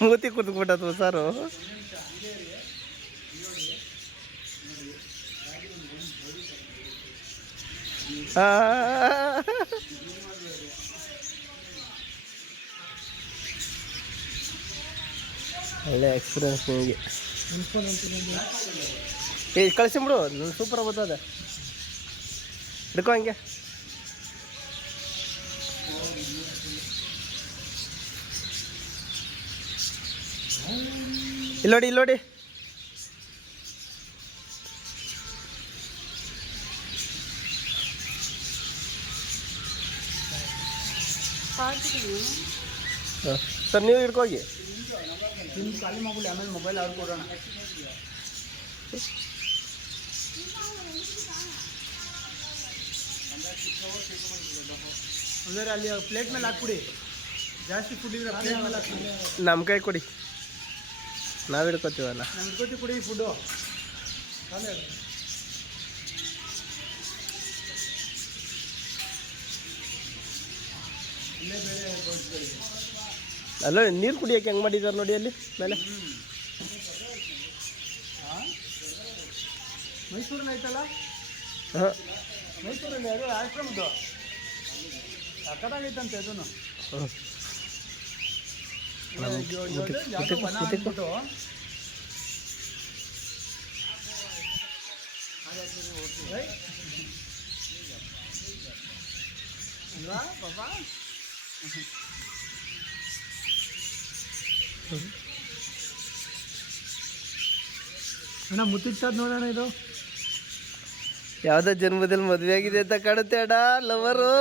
ಮೂತಿ ಕುತ್ಬಿಟ್ಟದು ಸಾರು. ಒಳ್ಳೆ ಎಕ್ಸ್ಪೀರಿಯನ್ಸ್ ನಿಮಗೆ. ಕಳಿಸಿಬಿಡು, ನನ್ನ ಸೂಪರ್ ಬರ್ತದೆ. ಹಿಡ್ಕೊ ಹಂಗೆ. ಇಲ್ಲೋಡಿ ಇಲ್ಲೋಡಿ. ಸರ್ ನೀವು ಹಿಡ್ಕೋಗಿ. ಖಾಲಿ ಮಾಡ್ಬಿಡಿ, ಆಮೇಲೆ ಮೊಬೈಲ್ ಅವ್ರು ಕೊಡೋಣ. ಅಂದರೆ ಅಲ್ಲಿ ಪ್ಲೇಟ್ ಮೇಲೆ ಹಾಕ್ಬಿಡಿ. ಜಾಸ್ತಿ ಫುಡ್ ಇದ್ರೆ ಪ್ಲೇಟ್ ಮೇಲೆ ಹಾಕ್ಬಿಡಿ. ನಮ್ಮ ಕೈ ಕೊಡಿ, ನಾವು ಹಿಡ್ಕೋತೀವಲ್ಲ. ನಾನು ಹಿಡ್ಕೋತೀವಿ, ಕೊಡಿ ಫುಡ್ಡು. ಇಲ್ಲೇ ಬೇರೆ ತೋರಿಸ್ಕೊಳ್ಳಿ. ಅಲ್ಲ ನೀರು ಕುಡಿಯೋಕೆ ಹೆಂಗೆ ಮಾಡಿದ್ದಾರೆ ನೋಡಿ ಅಲ್ಲಿ ಮೇಲೆ. ಮೈಸೂರಲ್ಲಿ ಐತಲ್ಲ. ಹಾಂ, ಮೈಸೂರಲ್ಲಿ ಅದು ಆಶ್ರಮದ್ದು ಸಕ್ಕತ್ತಾಗೈತಂತೆ ಅದನ್ನು. ಅಲ್ವಾ ಪಾಪ. ಅಣ್ಣ ಮುತ್ತಿಟ್ಟದ್ ನೋಡೋಣ. ಇದು ಯಾವುದೋ ಜನ್ಮದಲ್ಲಿ ಮದುವೆ ಆಗಿದೆ ಅಂತ ಕಾಣುತ್ತೆ ಅಣ್ಣ, ಲವರು.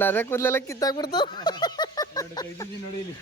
ನರೆ ಕೂದಲೆಲ್ಲ ಕಿತ್ತಾಕ್ಬಿಡ್ತು. ನೋಡಿ ಇಲ್ಲಿ.